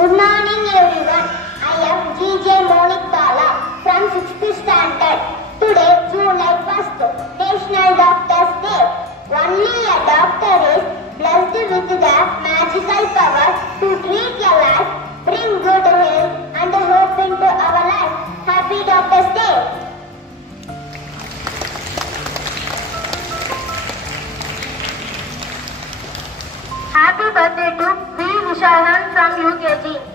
Good morning everyone. I am G.J. Monik Bala from 6th standard. Today, July 1st, National Doctors Day. Only a doctor is blessed with the magical power to treat your life, bring good health and hope into our life. Happy Doctors Day. Happy birthday to V. Vishalan from UKG.